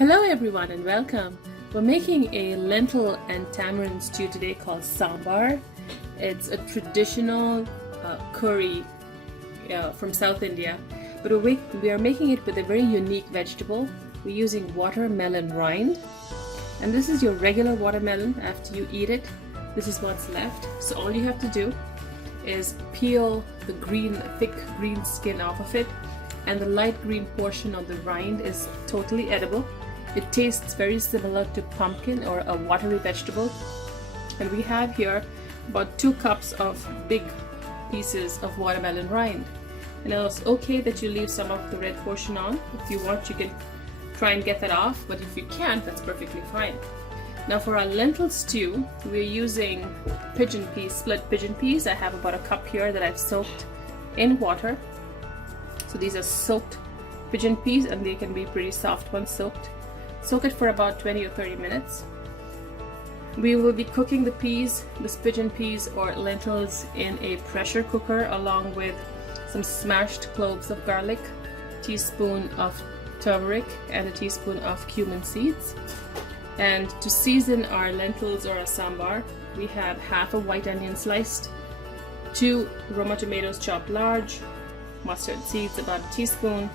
Hello everyone and welcome. We're making a lentil and tamarind stew today called Sambar. It's a traditional curry from South India, but we are making it with a very unique vegetable. We're using watermelon rind, and this is your regular watermelon. After you eat it, this is what's left. So all you have to do is peel the thick green skin off of it, and the light green portion of the rind is totally edible. It tastes very similar to pumpkin or a watery vegetable. And we have here about 2 cups of big pieces of watermelon rind. And it's okay that you leave some of the red portion on. If you want, you can try and get that off, but if you can't, that's perfectly fine. Now for our lentil stew, we're using split pigeon peas. I have about a cup here that I've soaked in water. So these are soaked pigeon peas, and they can be pretty soft once soaked. Soak it for about 20 or 30 minutes. We will be cooking the pigeon peas or lentils in a pressure cooker along with some smashed cloves of garlic, a teaspoon of turmeric, and a teaspoon of cumin seeds. And to season our lentils or our sambar, we have half a white onion sliced, 2 Roma tomatoes chopped large, mustard seeds about a teaspoon.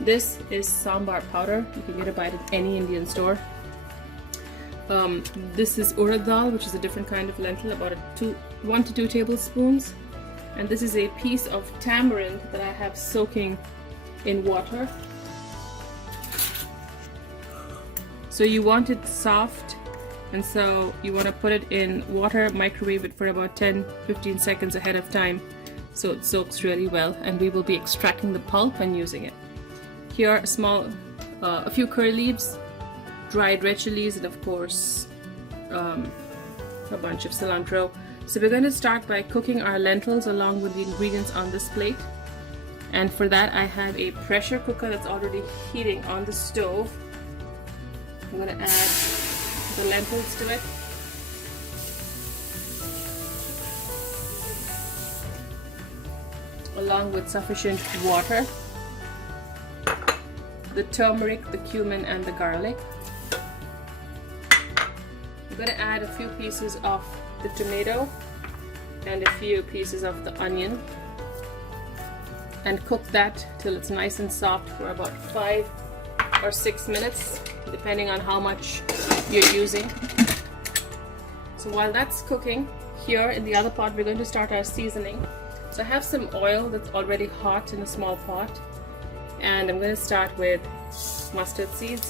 This is sambar powder. You can get it at any Indian store. This is urad dal, which is a different kind of lentil, about 1 to 2 tablespoons. And this is a piece of tamarind that I have soaking in water. So you want it soft, and so you want to put it in water, microwave it for about 10-15 seconds ahead of time so it soaks really well, and we will be extracting the pulp and using it. Here a few curry leaves, dried red chilies, and of course a bunch of cilantro. So we're going to start by cooking our lentils along with the ingredients on this plate. And for that I have a pressure cooker that's already heating on the stove. I'm going to add the lentils to it. Along with sufficient water, the turmeric, the cumin, and the garlic. I'm going to add a few pieces of the tomato and a few pieces of the onion and cook that till it's nice and soft for about 5 or 6 minutes, depending on how much you're using. So while that's cooking, here in the other pot we're going to start our seasoning. So I have some oil that's already hot in a small pot, and I'm going to start with mustard seeds.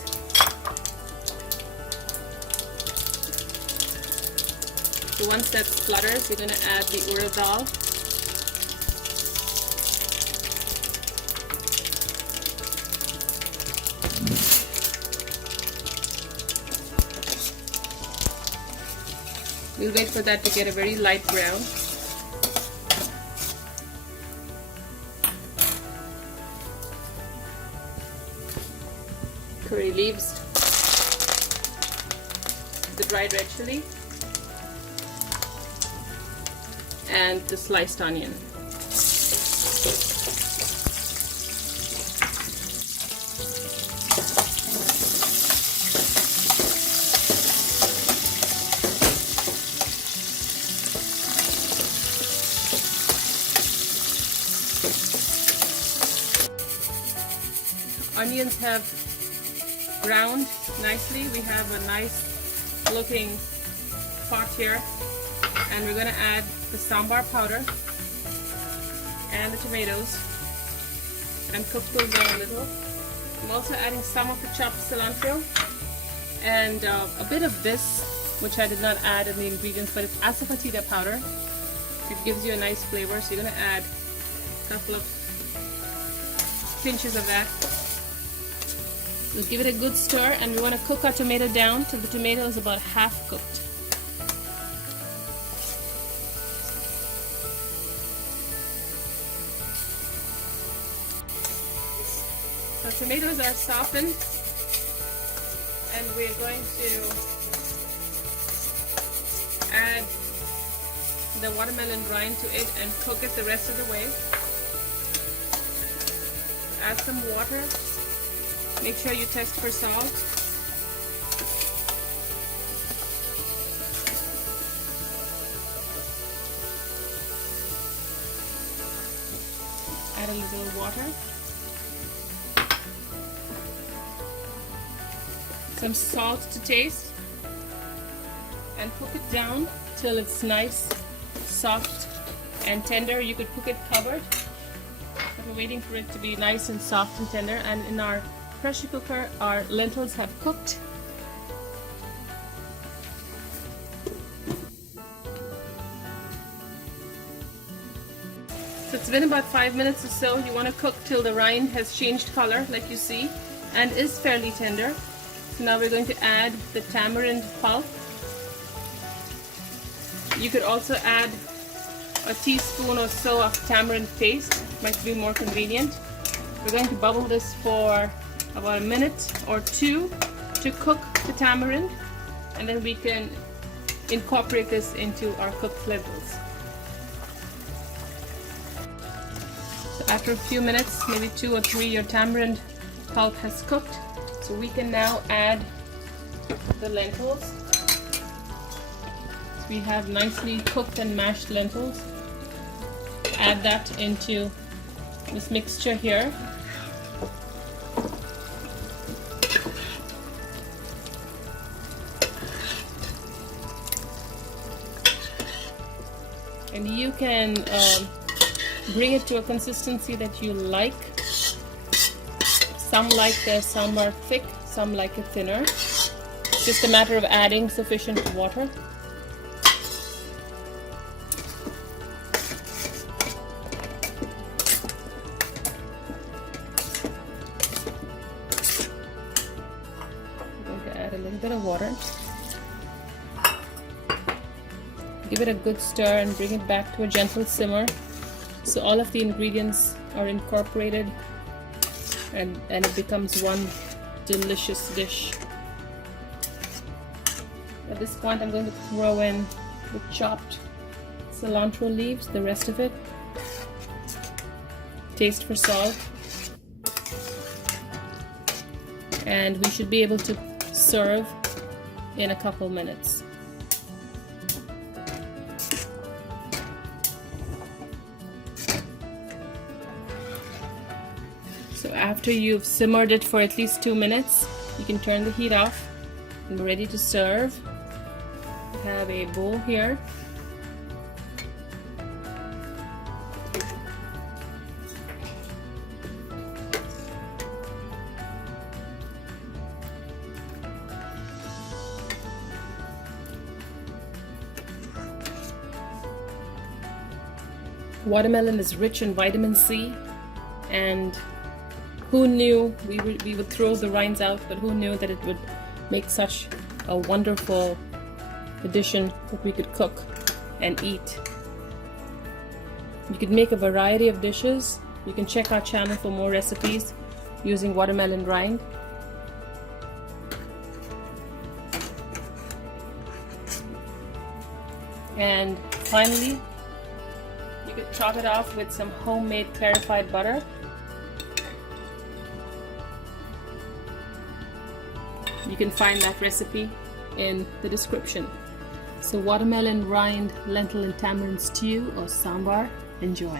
So once that splutters, we're going to add the urad dal. We'll wait for that to get a very light brown. Curry leaves, the dried red chili, and the sliced onion. Onions have browned nicely. We have a nice looking pot here, and we're going to add the sambar powder and the tomatoes and cook those down a little. I'm also adding some of the chopped cilantro and a bit of this, which I did not add in the ingredients, but it's asafoetida powder. It gives you a nice flavor, so you're going to add a couple of pinches of that. We'll give it a good stir, and we want to cook our tomato down till the tomato is about half cooked. So tomatoes are softened, and we're going to add the watermelon rind to it and cook it the rest of the way. Add some water. Make sure you test for salt. a little water. Some salt to taste. And cook it down till it's nice, soft and tender. You could cook it covered, but we're waiting for it to be nice and soft and tender. And in our pressure cooker, our lentils have cooked. So it's been about 5 minutes or so. You want to cook till the rind has changed color, like you see, and is fairly tender. So now we're going to add the tamarind pulp. You could also add a teaspoon or so of tamarind paste, might be more convenient. We're going to bubble this for about a minute or two to cook the tamarind, and then we can incorporate this into our cooked lentils. So after a few minutes, maybe 2 or 3, your tamarind pulp has cooked. So we can now add the lentils. We have nicely cooked and mashed lentils. Add that into this mixture here. And you can bring it to a consistency that you like. Some like their sambar thick, some like it thinner. It's just a matter of adding sufficient water. A little bit of water. Give it a good stir and bring it back to a gentle simmer so all of the ingredients are incorporated and it becomes one delicious dish. At this point, I'm going to throw in the chopped cilantro leaves, the rest of it. Taste for salt. And we should be able to serve in a couple minutes. So after you've simmered it for at least 2 minutes, you can turn the heat off and we're ready to serve. We have a bowl here. Watermelon is rich in vitamin C, and who knew we would throw the rinds out, but who knew that it would make such a wonderful addition that we could cook and eat. You could make a variety of dishes. You can check our channel for more recipes using watermelon rind. And finally, you could top it off with some homemade clarified butter. You can find that recipe in the description. So watermelon rind, lentil and tamarind stew or sambar, enjoy.